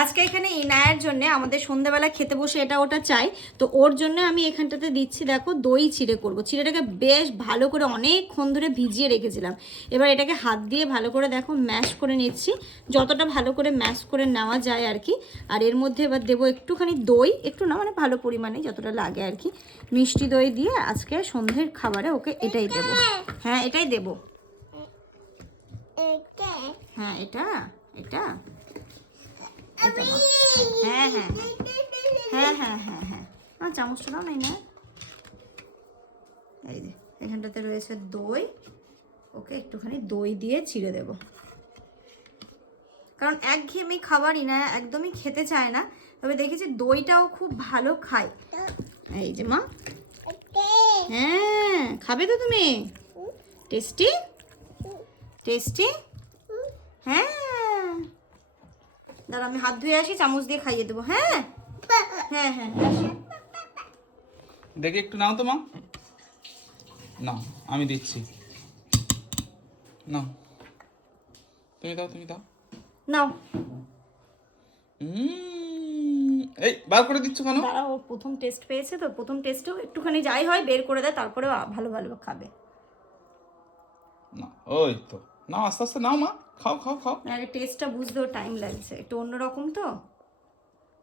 আজকে এখানে ইনায়ের জন্য আমাদের সন্ধ্যাবেলা খেতে বসে এটা ওটা চাই, তো ওর জন্য আমি এখানটাতে দিচ্ছি দেখো দই চিড়ে করব। চিড়েটাকে বেশ ভালো করে অনেকক্ষণ ধরে ভিজিয়ে রেখেছিলাম। এবার এটাকে হাত দিয়ে ভালো করে দেখো ম্যাশ করে নিচ্ছি, যতটা ভালো করে ম্যাশ করে নেওয়া যায় আর কি। আর এর মধ্যে এবার দেবো একটুখানি দই, একটু না মানে ভালো পরিমাণে যতটা লাগে আর কি, মিষ্টি দই দিয়ে আজকে সন্ধ্যের খাবারে ওকে এটাই দেবো। হ্যাঁ এটাই দেবো। হ্যাঁ এটা এটা হ্যাঁ হ্যাঁ হ্যাঁ হ্যাঁ হ্যাঁ হ্যাঁ হ্যাঁ চামচটা দাও নাই না। এই যে এখানটাতে রয়েছে দই, ওকে একটুখানি দই দিয়ে ছিঁড়ে দেব, কারণ একঘেয়েমি খাবারই না, একদমই খেতে চায় না। তবে দেখেছি দইটাও খুব ভালো খায়। এই যে মা, হ্যাঁ খাবে তো তুমি? Tasty tasty. হ্যাঁ দাঁড়া আমি হাত ধুয়ে আসি, চামচ দিয়ে খাইয়ে দেবো। হ্যাঁ হ্যাঁ হ্যাঁ দেখে একটু নাও তো মা, নাও আমি দিচ্ছি, নাও তুমি দাও তুমি দাও। নাও। এই বার করে দিচ্ছ কেন? দাঁড়া ও প্রথম টেস্ট পেয়েছে তো, প্রথম টেস্টেও একটুখানি যাই হয় বের করে দেয়, তারপরে ভালো ভালো খাবে। না ওই তো নাও, আস্তে আস্তে নাও মা, খাও খাও খাও। আরে টেস্টটা বুঝতেও টাইম লাগছে, একটু অন্যরকম তো।